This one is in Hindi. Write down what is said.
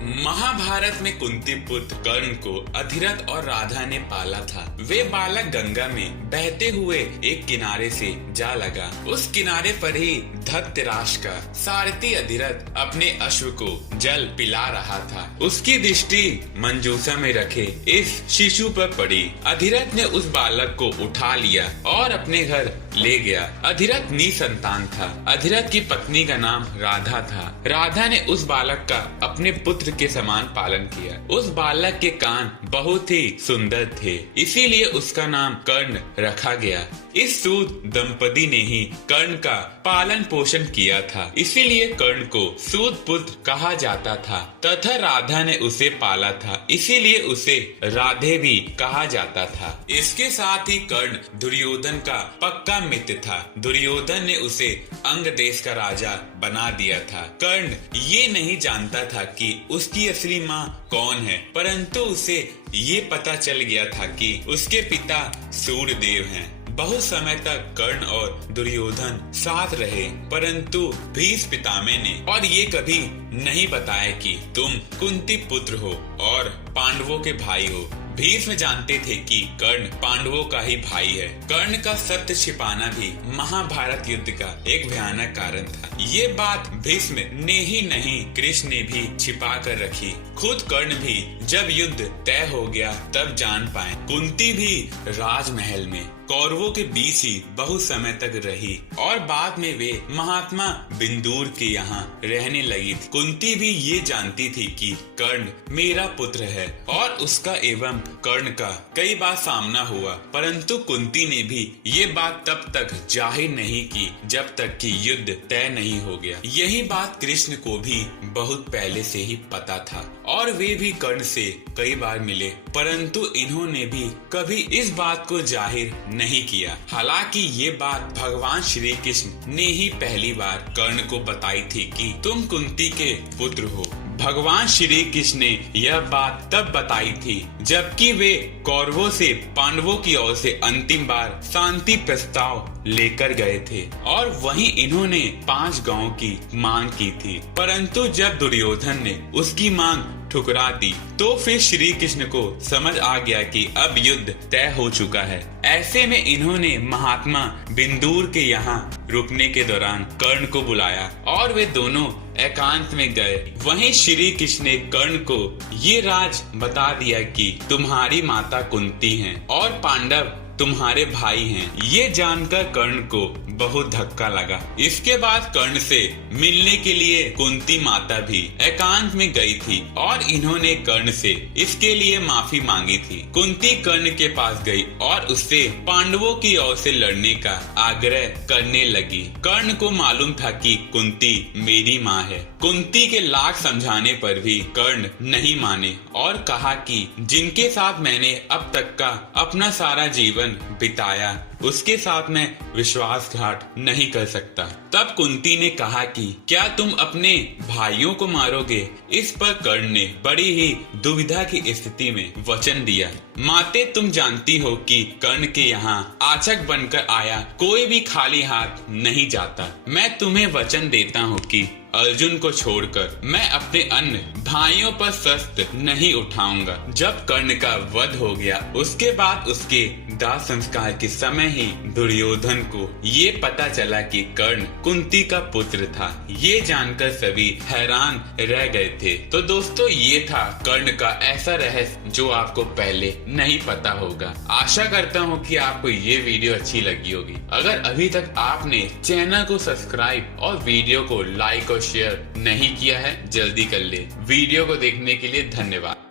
महाभारत में कुंती पुत्र कर्ण को अधिरथ और राधा ने पाला था। वे बालक गंगा में बहते हुए एक किनारे से जा लगा। उस किनारे पर ही धृतराष्ट्र का सारथी अधिरथ अपने अश्व को जल पिला रहा था। उसकी दृष्टि मंजूषा में रखे इस शिशु पर पड़ी। अधिरथ ने उस बालक को उठा लिया और अपने घर ले गया। अधिरथ निसंतान था। अधिरथ की पत्नी का नाम राधा था। राधा ने उस बालक का अपने पुत्र के समान पालन किया। उस बालक के कान बहुत ही सुंदर थे, इसीलिए उसका नाम कर्ण रखा गया। इस सूद दंपति ने ही कर्ण का पालन पोषण किया था, इसीलिए कर्ण को सूद पुत्र कहा जाता था तथा राधा ने उसे पाला था, इसीलिए उसे राधे भी कहा जाता था। इसके साथ ही कर्ण दुर्योधन का पक्का मित्र था। दुर्योधन ने उसे अंग देश का राजा बना दिया था। कर्ण ये नहीं जानता था कि उसकी असली माँ कौन है, परंतु उसे ये पता चल गया था कि उसके पिता सूर्यदेव हैं। बहुत समय तक कर्ण और दुर्योधन साथ रहे, परंतु भीष्म पितामह ने और ये कभी नहीं बताया कि तुम कुंती पुत्र हो और पांडवों के भाई हो। भीष्म जानते थे कि कर्ण पांडवों का ही भाई है। कर्ण का सत्य छिपाना भी महाभारत युद्ध का एक भयानक कारण था। ये बात भीष्म ने ही नहीं, कृष्ण ने भी छिपा कर रखी। खुद कर्ण भी जब युद्ध तय हो गया तब जान पाए। कुंती भी राजमहल में कौरवों के बीच ही बहुत समय तक रही और बाद में वे महात्मा बिंदुर के यहाँ रहने लगी थी। कुंती भी ये जानती थी कि कर्ण मेरा पुत्र है और उसका एवं कर्ण का कई बार सामना हुआ, परंतु कुंती ने भी ये बात तब तक जाहिर नहीं की जब तक कि युद्ध तय नहीं हो गया। यही बात कृष्ण को भी बहुत पहले से ही पता था और वे भी कर्ण से कई बार मिले, परंतु इन्होंने भी कभी इस बात को जाहिर नहीं किया। हालांकि ये बात भगवान श्री कृष्ण ने ही पहली बार कर्ण को बताई थी कि तुम कुंती के पुत्र हो। भगवान श्री कृष्ण ने यह बात तब बताई थी जबकि वे कौरवों से पांडवों की ओर से अंतिम बार शांति प्रस्ताव लेकर गए थे और वहीं इन्होंने 5 गांवों की मांग की थी, परंतु जब दुर्योधन ने उसकी मांग ठुकरा दी तो फिर श्री कृष्ण को समझ आ गया कि अब युद्ध तय हो चुका है। ऐसे में इन्होंने महात्मा बिंदुर के यहाँ रुकने के दौरान कर्ण को बुलाया और वे दोनों एकांत में गए। वहीं श्री कृष्ण ने कर्ण को ये राज बता दिया कि तुम्हारी माता कुंती हैं और पांडव तुम्हारे भाई हैं। ये जानकर कर्ण को बहुत धक्का लगा। इसके बाद कर्ण से मिलने के लिए कुंती माता भी एकांत में गई थी और इन्होंने कर्ण से इसके लिए माफी मांगी थी। कुंती कर्ण के पास गई और उससे पांडवों की ओर से लड़ने का आग्रह करने लगी। कर्ण को मालूम था कि कुंती मेरी माँ है। कुंती के लाख समझाने पर भी कर्ण नहीं माने और कहा कि जिनके साथ मैंने अब तक का अपना सारा जीवन बिताया उसके साथ मैं विश्वासघात नहीं कर सकता। तब कुंती ने कहा कि क्या तुम अपने भाइयों को मारोगे? इस पर कर्ण ने बड़ी ही दुविधा की स्थिति में वचन दिया। माते तुम जानती हो कि कर्ण के यहाँ आचक बनकर आया कोई भी खाली हाथ नहीं जाता। मैं तुम्हें वचन देता हूँ कि अर्जुन को छोड़कर मैं अपने अन्य भाइयों पर शस्त्र नहीं उठाऊंगा। जब कर्ण का वध हो गया उसके बाद उसके दाह संस्कार के समय ही दुर्योधन को ये पता चला कि कर्ण कुंती का पुत्र था। ये जानकर सभी हैरान रह गए थे। तो दोस्तों ये था कर्ण का ऐसा रहस्य जो आपको पहले नहीं पता होगा। आशा करता हूँ कि आपको ये वीडियो अच्छी लगी होगी। अगर अभी तक आपने चैनल को सब्सक्राइब और वीडियो को लाइक और शेयर नहीं किया है जल्दी कर ले। वीडियो को देखने के लिए धन्यवाद।